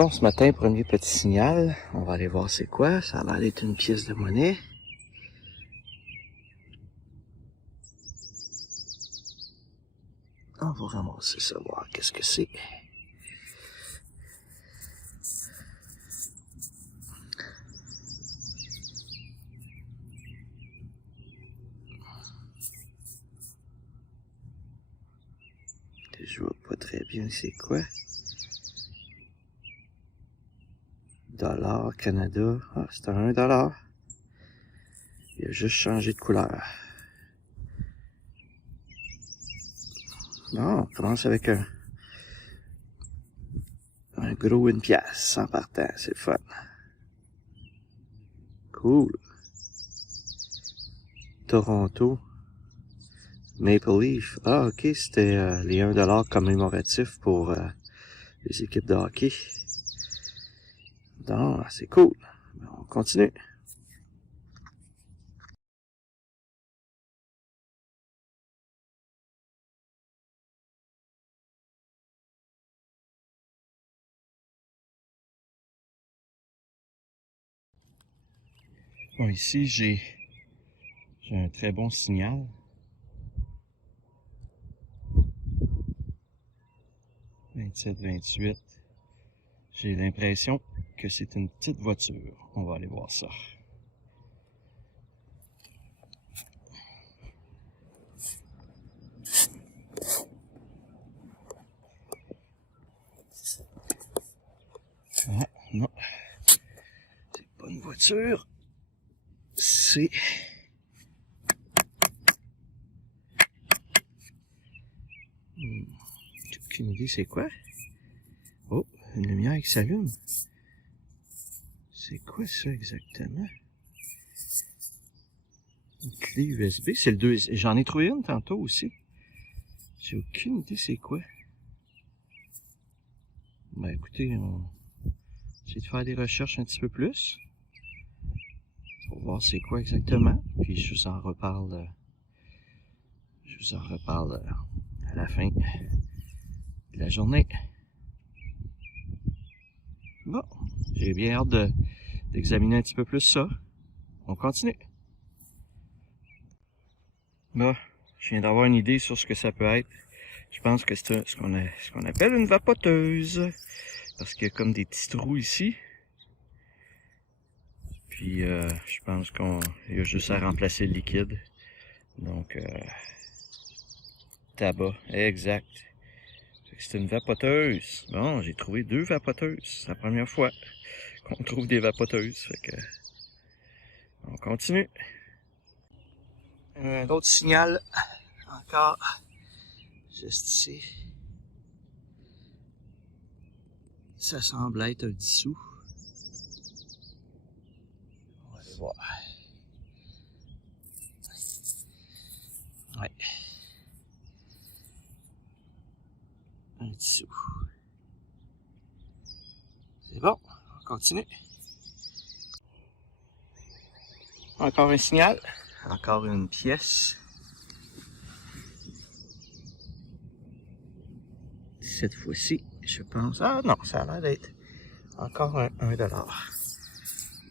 Bon, ce matin, premier petit signal. On va aller voir c'est quoi. Ça a l'air d'être une pièce de monnaie. On va ramasser ça, voir qu'est-ce que c'est. Je vois pas très bien c'est quoi. Dollar Canada. Ah, c'est un $1. Il a juste changé de couleur. Bon, on commence avec un gros une pièce en partant. C'est le fun. Cool. Toronto. Maple Leaf. Ah, ok, c'était les $1 commémoratifs pour les équipes de hockey. Non, c'est cool. On continue. Bon, ici, j'ai un très bon signal. « 27-28. J'ai l'impression que c'est une petite voiture. On va aller voir ça. Ah, non. C'est pas une voiture. C'est... J'ai aucune idée c'est quoi. Oh, une lumière qui s'allume. C'est quoi ça exactement? Une clé USB. C'est le 2. J'en ai trouvé une tantôt aussi. J'ai aucune idée c'est quoi. Ben écoutez, on va essayer de faire des recherches un petit peu plus. Pour voir c'est quoi exactement. Puis je vous en reparle. À la fin de la journée. Bon, j'ai bien hâte d'examiner un petit peu plus ça. On continue. Là, je viens d'avoir une idée sur ce que ça peut être. Je pense que c'est ce qu'on appelle une vapoteuse. Parce qu'il y a comme des petits trous ici. Puis je pense qu'il y a juste à remplacer le liquide. Donc, tabac, exact. C'est une vapoteuse. Bon, j'ai trouvé 2 vapoteuses. C'est la première fois qu'on trouve des vapoteuses. Fait que on continue. Un autre signal. Encore. Juste ici. Ça semble être un dissous. On va aller voir. Ouais. Un dissous. C'est bon. On continue. Encore un signal. Encore une pièce. Cette fois-ci, je pense... Ah non, ça a l'air d'être encore un $1.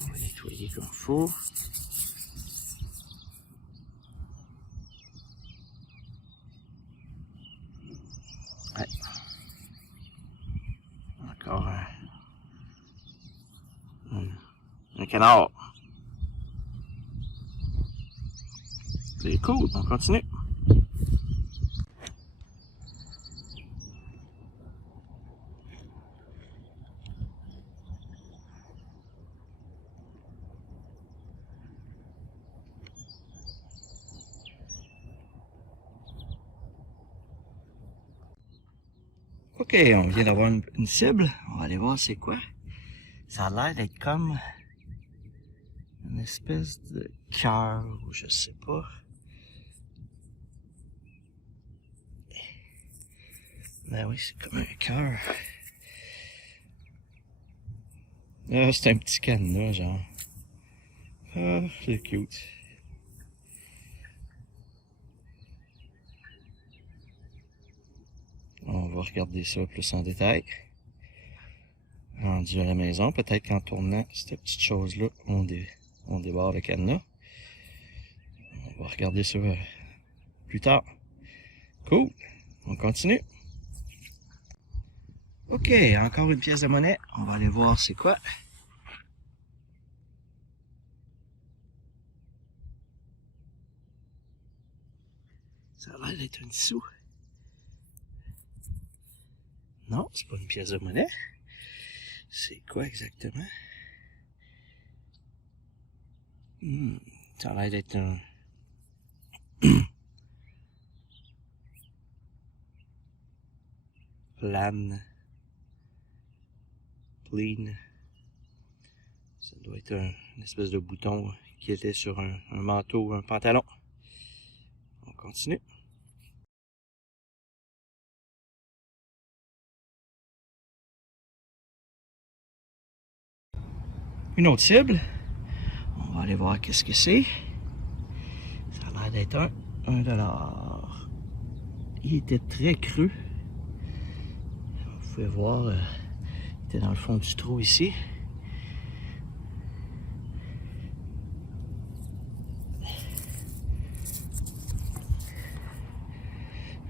On va nettoyer comme il faut. Ouais. Encore un canard. C'est cool, on continue. Ok, on vient d'avoir une cible. On va aller voir c'est quoi. Ça a l'air d'être comme une espèce de cœur ou je sais pas. Ben oui, c'est comme un cœur. Ah, c'est un petit cadenas, genre. Ah, c'est cute. On va regarder ça plus en détail. rendu à la maison. Peut-être qu'en tournant cette petite chose-là, on débarre le cadenas. On va regarder ça plus tard. Cool. On continue. OK, encore une pièce de monnaie. On va aller voir c'est quoi. Ça a l'air d'être une sou. Non, c'est pas une pièce de monnaie. C'est quoi exactement? Ça a l'air d'être un... Plan. Clean. Ça doit être une espèce de bouton qui était sur un manteau ou un pantalon. On continue. Une autre cible. On va aller voir qu'est-ce que c'est. Ça a l'air d'être un $1. Il était très creux. Vous pouvez voir, il était dans le fond du trou ici.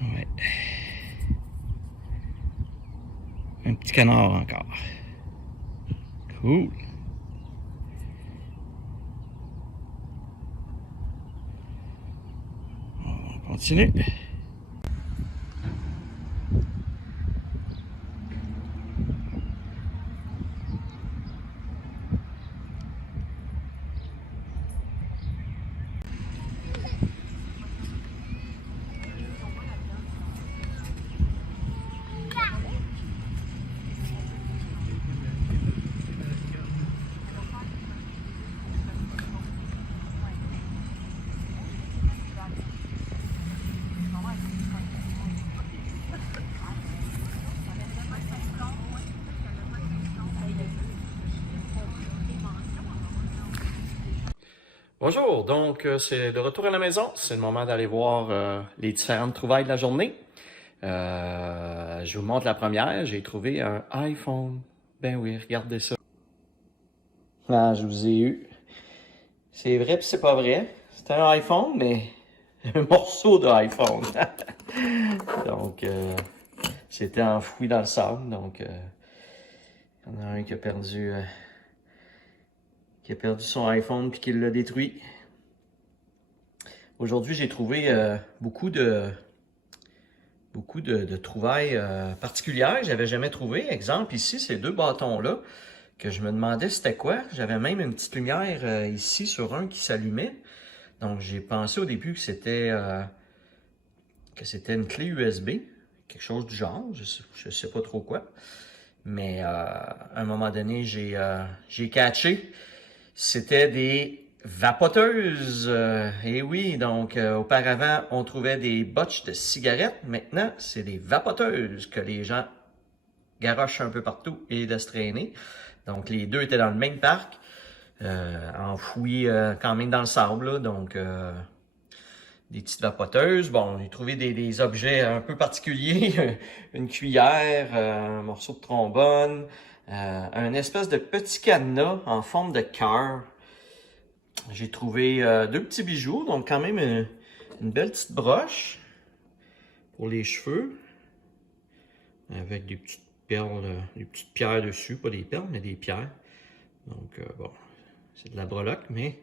Ouais. Un petit canard encore. Cool. On continue. Bonjour, donc c'est de retour à la maison. C'est le moment d'aller voir les différentes trouvailles de la journée. Je vous montre la première. J'ai trouvé un iPhone. Ben oui, regardez ça. Ah, je vous ai eu. C'est vrai puis c'est pas vrai. C'est un iPhone, mais un morceau d'iPhone. Donc, c'était enfoui dans le sable. Donc, il y en a un qui a perdu son iPhone puis qui l'a détruit. Aujourd'hui, j'ai trouvé beaucoup de trouvailles particulières que j'avais jamais trouvées. Exemple, ici, ces deux bâtons-là, que je me demandais c'était quoi. J'avais même une petite lumière ici sur un qui s'allumait. Donc, j'ai pensé au début que c'était une clé USB, quelque chose du genre, je sais pas trop quoi. Mais à un moment donné, j'ai catché. C'était des vapoteuses. Et oui, donc auparavant, on trouvait des botches de cigarettes. Maintenant, c'est des vapoteuses que les gens garochent un peu partout et de se traîner. Donc, les deux étaient dans le même parc, enfouis quand même dans le sable. Là, donc, des petites vapoteuses. Bon, j'ai trouvé des objets un peu particuliers. Une cuillère, un morceau de trombone, un espèce de petit cadenas en forme de cœur. J'ai trouvé deux petits bijoux, donc quand même une belle petite broche pour les cheveux, avec des petites perles, des petites pierres dessus, pas des perles, mais des pierres. Donc bon, c'est de la breloque, mais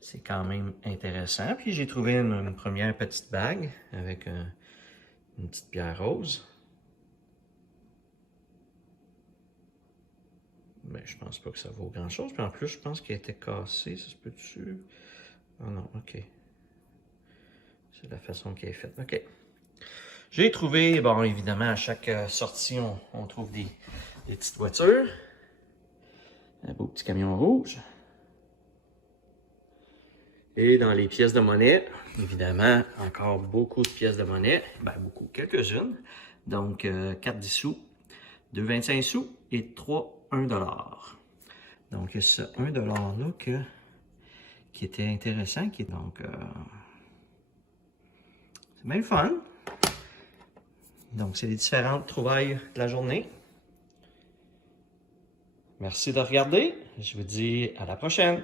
c'est quand même intéressant. Puis j'ai trouvé une première petite bague avec une petite pierre rose. Mais je pense pas que ça vaut grand chose. Puis en plus, je pense qu'elle était cassée, ça se peut dessus. Ah non, ok. C'est la façon qu'elle est faite. Ok. J'ai trouvé, bon, évidemment, à chaque sortie, on trouve des petites voitures. Un beau petit camion rouge. Et dans les pièces de monnaie, évidemment, encore beaucoup de pièces de monnaie. Ben, beaucoup, quelques-unes. Donc, 4 10 sous, 2 25 sous et 3 $1. Donc, il y a ce 1 $ là qui était intéressant. Donc, c'est bien le fun. Donc, c'est les différentes trouvailles de la journée. Merci de regarder. Je vous dis à la prochaine.